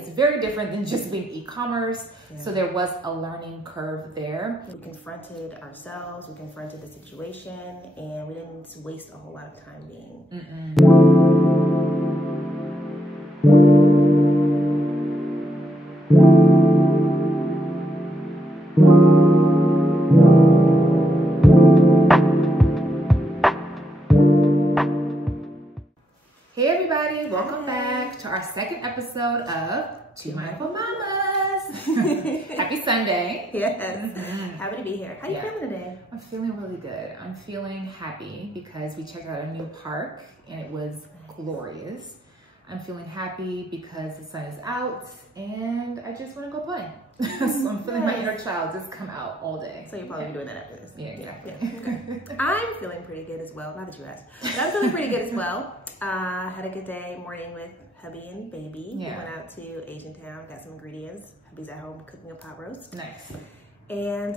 it's very different than just being e-commerce. So there was a learning curve there. We confronted ourselves, we confronted the situation, and we didn't waste a whole lot of time being. Hey everybody, welcome back to our second episode of Two Mindful Mamas. Happy Sunday. Yes, happy to be here. How you feeling today? I'm feeling really good. I'm feeling happy because we checked out a new park and it was glorious. I'm feeling happy because the sun is out and I just want to go play. So I'm feeling my inner child just come out all day. So you'll probably be doing that after this. Yeah, exactly. Okay. I'm feeling pretty good as well. Not that you asked, but I'm feeling pretty good as well. Had a good day morning with hubby and baby. We went out to Asian Town, got some ingredients. Hubby's at home cooking a pot roast. Nice. And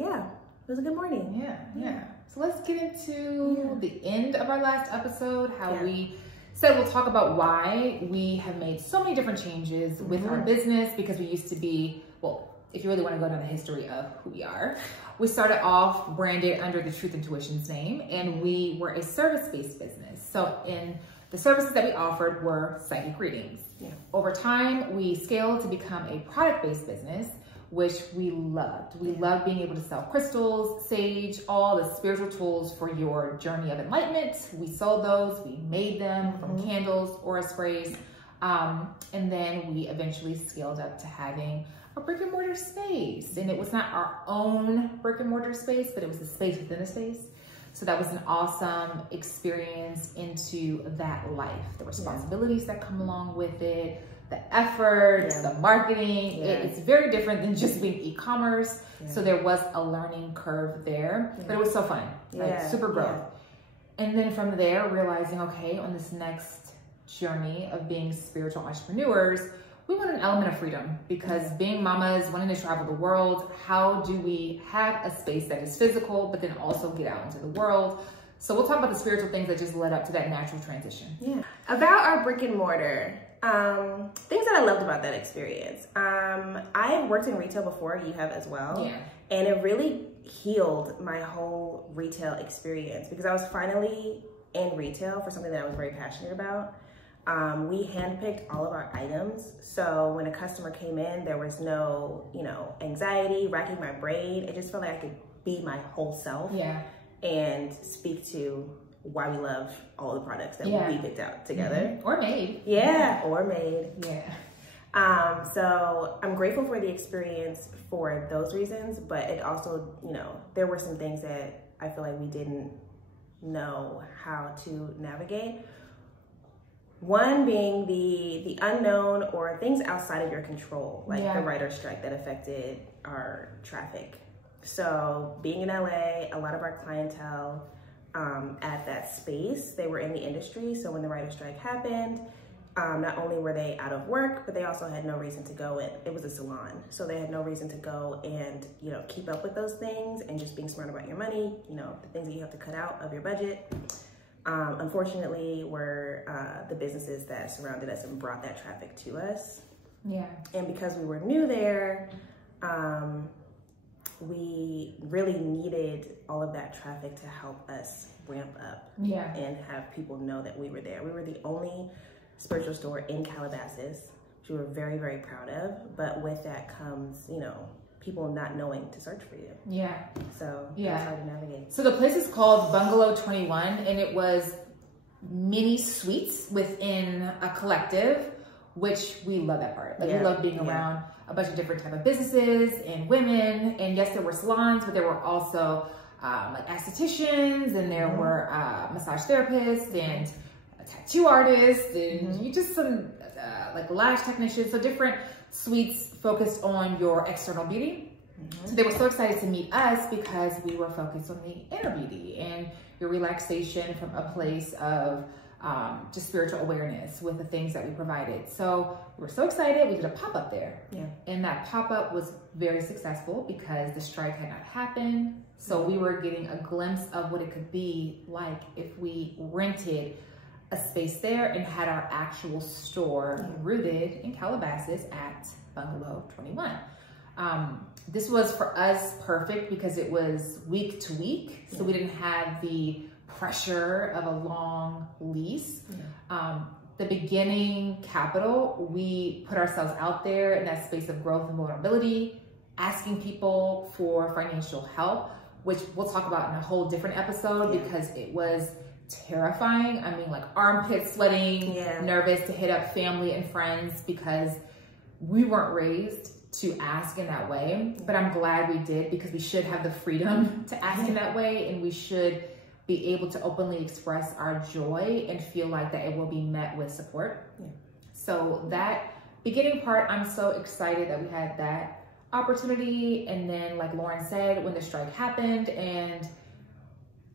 yeah, it was a good morning. Yeah. So let's get into the end of our last episode, how we said we'll talk about why we have made so many different changes with our business, because we used to be, well, if you really want to go down the history of who we are, we started off branded under the Truth Intuitions name, and we were a service-based business. So in the services that we offered were psychic readings. Over time, we scaled to become a product-based business, which we loved. We loved being able to sell crystals, sage, all the spiritual tools for your journey of enlightenment. We sold those, we made them from candles, aura sprays, and then we eventually scaled up to having a brick and mortar space. And it was not our own brick and mortar space, but it was the space within a space. So that was an awesome experience into that life, the responsibilities that come along with it, the effort, the marketing. It's very different than just being e-commerce. So there was a learning curve there, but it was so fun, like super growth. And then from there, realizing, okay, on this next journey of being spiritual entrepreneurs, we want an element of freedom, because being mamas, wanting to travel the world, how do we have a space that is physical, but then also get out into the world? So we'll talk about the spiritual things that just led up to that natural transition. About our brick and mortar, things that I loved about that experience. I worked in retail before, you have as well. And it really healed my whole retail experience, because I was finally in retail for something that I was very passionate about. We handpicked all of our items. So when a customer came in, there was no, anxiety, racking my brain. It just felt like I could be my whole self and speak to why we love all the products that we picked out together. Or made. Or made. So I'm grateful for the experience for those reasons, but it also, there were some things that I feel like we didn't know how to navigate. One being the unknown or things outside of your control, like the writer's strike that affected our traffic. So being in LA, a lot of our clientele at that space, they were in the industry. So when the writer's strike happened, not only were they out of work, but they also had no reason to go in. It was a salon. So they had no reason to go and, keep up with those things and just being smart about your money, the things that you have to cut out of your budget. Unfortunately, were the businesses that surrounded us and brought that traffic to us. And because we were new there, we really needed all of that traffic to help us ramp up and have people know that we were there. We were the only spiritual store in Calabasas, which we were very, very proud of. But with that comes, people not knowing to search for you. So that's hard to navigate. So the place is called Bungalow 21, and it was mini suites within a collective, which we love that part. Like we love being around a bunch of different type of businesses and women. And yes, there were salons, but there were also like estheticians, and there were massage therapists and tattoo artists, and you just some like lash technicians. So different suites focused on your external beauty. So they were so excited to meet us because we were focused on the inner beauty and your relaxation from a place of just spiritual awareness with the things that we provided. So we were so excited. We did a pop-up there. And that pop-up was very successful because the strike had not happened. So we were getting a glimpse of what it could be like if we rented a space there and had our actual store rooted in Calabasas at Bungalow 21. This was for us perfect because it was week to week, so we didn't have the pressure of a long lease. The beginning capital, we put ourselves out there in that space of growth and vulnerability, asking people for financial help, which we'll talk about in a whole different episode because it was terrifying. I mean, like armpit sweating, nervous to hit up family and friends because we weren't raised to ask in that way. But I'm glad we did, because we should have the freedom to ask in that way, and we should be able to openly express our joy and feel like that it will be met with support. So that beginning part, I'm so excited that we had that opportunity. And then, like Lauren said, when the strike happened and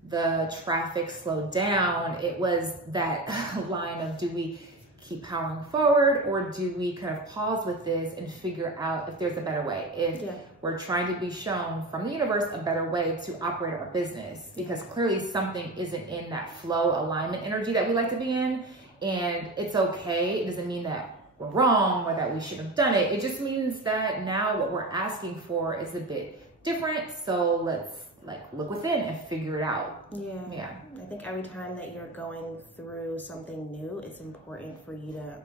the traffic slowed down, it was that line of, do we keep powering forward, or do we kind of pause with this and figure out if there's a better way? If we're trying to be shown from the universe a better way to operate our business, because clearly something isn't in that flow alignment energy that we like to be in, and it's okay. It doesn't mean that we're wrong or that we shouldn't have done it. It just means that now what we're asking for is a bit different. So let's look within and figure it out. I think every time that you're going through something new, it's important for you to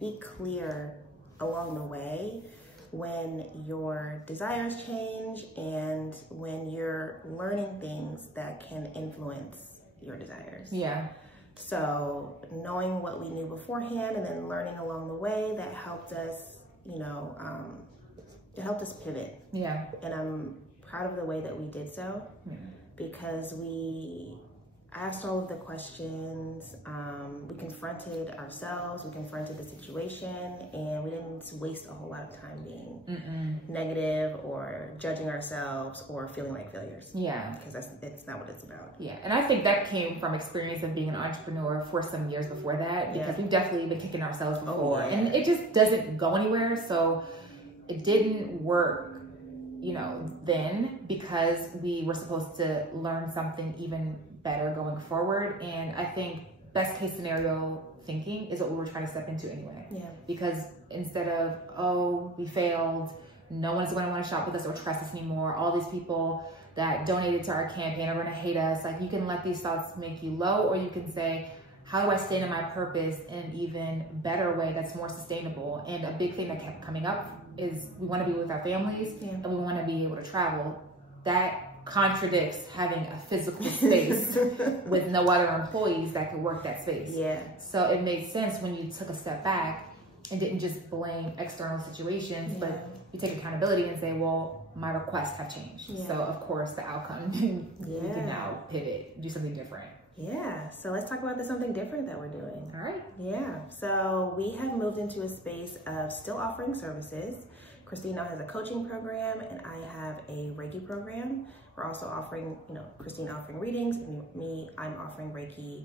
be clear along the way when your desires change and when you're learning things that can influence your desires. So knowing what we knew beforehand and then learning along the way, that helped us, it helped us pivot. And I'm proud of the way that we did so, because we asked all of the questions, we confronted ourselves, we confronted the situation, and we didn't waste a whole lot of time being negative or judging ourselves or feeling like failures. Because it's not what it's about. And I think that came from experience of being an entrepreneur for some years before that, because we've definitely been kicking ourselves before, and it just doesn't go anywhere. So it didn't work, then, because we were supposed to learn something even better going forward. And I think best case scenario thinking is what we were trying to step into anyway. Because instead of, oh, we failed, no one's going to want to shop with us or trust us anymore, all these people that donated to our campaign are going to hate us, like, you can let these thoughts make you low, or you can say, how do I stand in my purpose in an even better way that's more sustainable? And a big thing that kept coming up is we want to be with our families and we want to be able to travel. That contradicts having a physical space with no other employees that could work that space. So it made sense when you took a step back and didn't just blame external situations, but you take accountability and say, well, my requests have changed. So of course the outcome, we can now pivot, do something different. So let's talk about the something different that we're doing. All right. So we have moved into a space of still offering services. Christine now has a coaching program, and I have a Reiki program. We're also offering, Christine offering readings, and me, I'm offering Reiki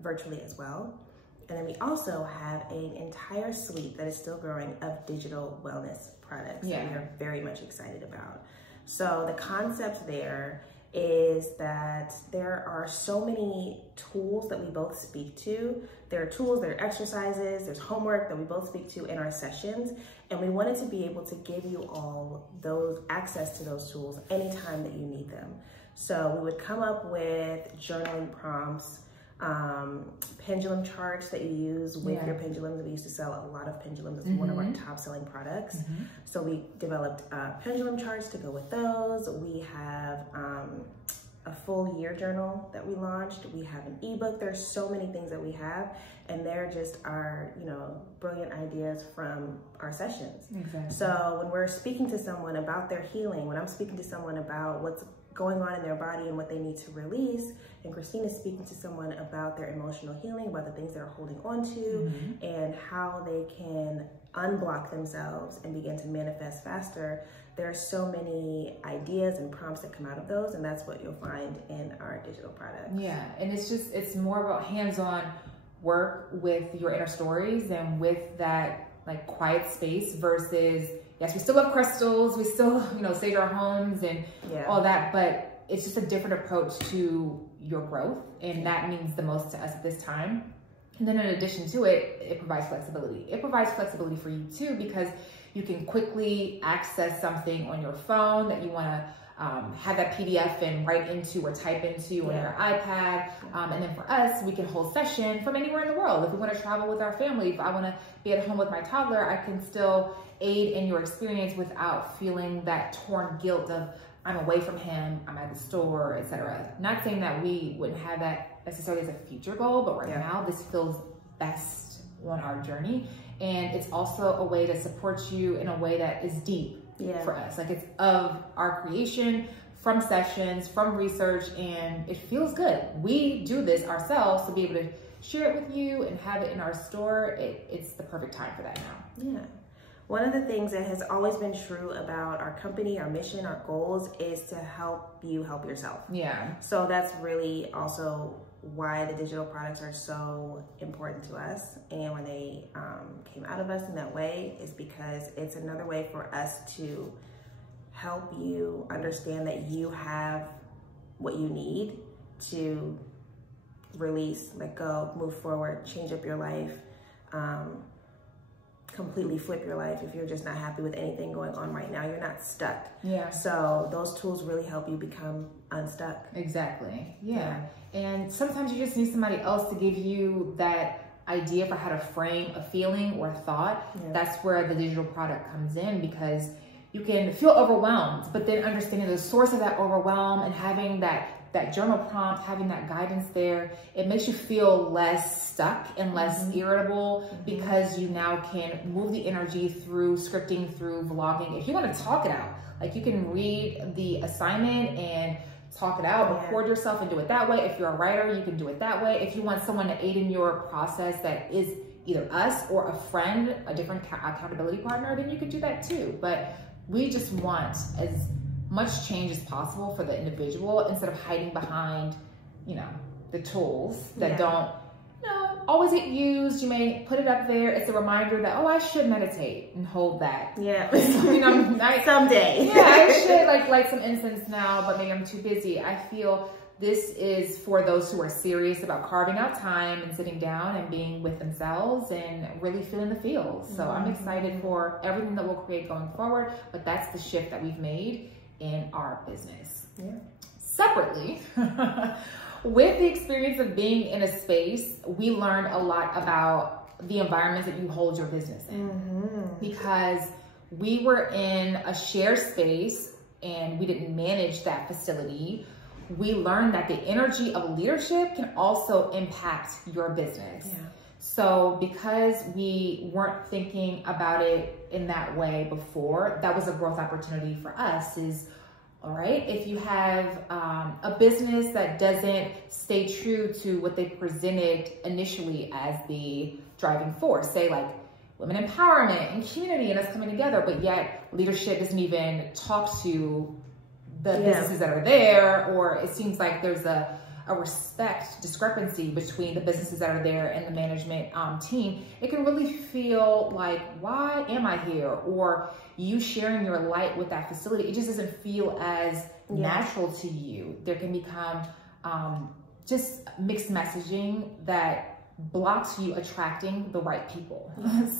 virtually as well. And then we also have an entire suite that is still growing of digital wellness products that we are very much excited about. So the concept there is that there are so many tools that we both speak to. There are tools, there are exercises, there's homework that we both speak to in our sessions. And we wanted to be able to give you all those access to those tools anytime that you need them. So we would come up with journaling prompts, pendulum charts that you use with your pendulums. We used to sell a lot of pendulums. It's one of our top selling products. So we developed pendulum charts to go with those. We have a full year journal that we launched. We have an ebook. There's so many things that we have, and they're just our, brilliant ideas from our sessions. So when we're speaking to someone about their healing, when I'm speaking to someone about what's going on in their body and what they need to release, and Christine is speaking to someone about their emotional healing, about the things they're holding on to, and how they can unblock themselves and begin to manifest faster. There are so many ideas and prompts that come out of those, and that's what you'll find in our digital products. And it's more about hands-on work with your inner stories and with that quiet space versus, yes, we still have crystals, we still, sage our homes and all that, but it's just a different approach to your growth. And that means the most to us at this time. And then in addition to it, it provides flexibility. It provides flexibility for you too, because you can quickly access something on your phone that you want to have that PDF and write into or type into on your iPad. And then for us, we can hold session from anywhere in the world. If we want to travel with our family, if I want to be at home with my toddler, I can still aid in your experience without feeling that torn guilt of I'm away from him, I'm at the store, etc. Not saying that we wouldn't have that necessarily as a future goal, but right now this feels best on our journey. And it's also a way to support you in a way that is deep for us. Like it's of our creation, from sessions, from research, and it feels good. We do this ourselves to be able to share it with you and have it in our store. It's the perfect time for that now. Yeah. One of the things that has always been true about our company, our mission, our goals is to help you help yourself. Yeah. So that's really also why the digital products are so important to us. And when they came out of us in that way is because it's another way for us to help you understand that you have what you need to release, let go, move forward, change up your life, completely flip your life. If you're just not happy with anything going on right now, you're not stuck. Yeah. So those tools really help you become unstuck. Exactly. Yeah. And sometimes you just need somebody else to give you that idea for how to frame a feeling or a thought. That's where the digital product comes in, because you can feel overwhelmed, but then understanding the source of that overwhelm and having that journal prompt, having that guidance there, it makes you feel less stuck and less irritable, because you now can move the energy through scripting, through vlogging. If you want to talk it out, like you can read the assignment and talk it out, record yourself and do it that way. If you're a writer, you can do it that way. If you want someone to aid in your process that is either us or a friend, a different accountability partner, then you can do that too. But we just want as much change as possible for the individual, instead of hiding behind, the tools that don't, always get used. You may put it up there. It's a reminder that, I should meditate and hold that. Yeah. Someday. Yeah, I should light some incense now, but maybe I'm too busy. I feel this is for those who are serious about carving out time and sitting down and being with themselves and really feeling the feels. So I'm excited for everything that we'll create going forward, but that's the shift that we've made in our business. Yeah. Separately, with the experience of being in a space, we learned a lot about the environments that you hold your business in, because we were in a shared space and we didn't manage that facility. We learned that the energy of leadership can also impact your business. Yeah. So because we weren't thinking about it in that way before, that was a growth opportunity for us. Is, all right, if you have a business that doesn't stay true to what they presented initially as the driving force, say like women empowerment and community and us coming together, but yet leadership doesn't even talk to the businesses that are there, or it seems like there's a respect discrepancy between the businesses that are there and the management team, it can really feel like, why am I here? Or you sharing your light with that facility, it just doesn't feel as natural to you. There can become just mixed messaging that blocks you attracting the right people.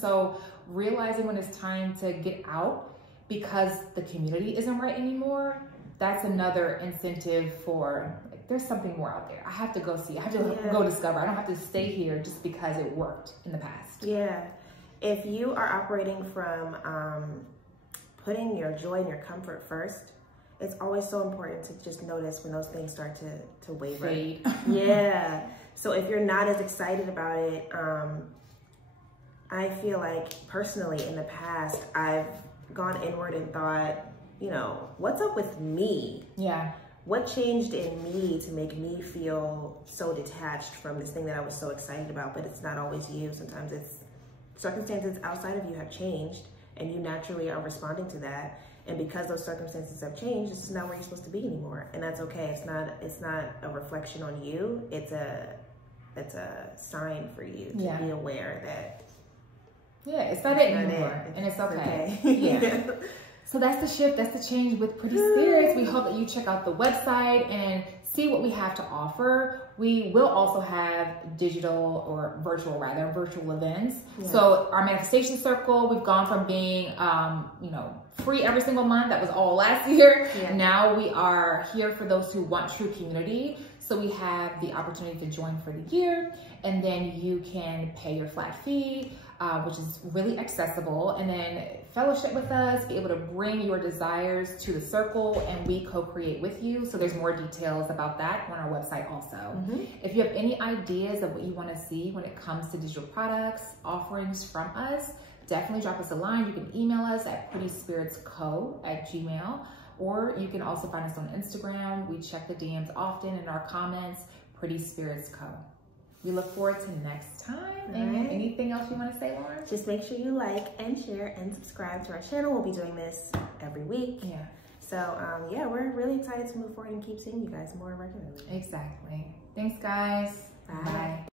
So realizing when it's time to get out because the community isn't right anymore, that's another incentive for, there's something more out there. I have to go see. I have to go discover. I don't have to stay here just because it worked in the past. Yeah. If you are operating from putting your joy and your comfort first, it's always so important to just notice when those things start to waver. Fade. Yeah. So if you're not as excited about it, I feel like personally in the past, I've gone inward and thought, what's up with me? Yeah. What changed in me to make me feel so detached from this thing that I was so excited about? But it's not always you. Sometimes it's circumstances outside of you have changed and you naturally are responding to that. And because those circumstances have changed, this is not where you're supposed to be anymore. And that's okay. It's not a reflection on you. It's a sign for you to be aware that it's not it anymore. And it's okay. Yeah. So that's the shift, that's the change with Pretty Spirits. We hope that you check out the website and see what we have to offer. We will also have digital or virtual events. Yeah. So our manifestation circle, we've gone from being, free every single month. That was all last year. Yeah. Now we are here for those who want true community. So we have the opportunity to join for the year, and then you can pay your flat fee, which is really accessible, and then fellowship with us, be able to bring your desires to the circle, and we co-create with you. So there's more details about that on our website also. Mm-hmm. If you have any ideas of what you want to see when it comes to digital products, offerings from us, definitely drop us a line. You can email us at prettyspiritsco@gmail.com, or you can also find us on Instagram. We check the DMs often in our comments, Pretty Spirits Co. We look forward to next time. And anything else you want to say, Lauren? Just make sure you like and share and subscribe to our channel. We'll be doing this every week. Yeah. So, we're really excited to move forward and keep seeing you guys more regularly. Exactly. Thanks, guys. Bye. Bye.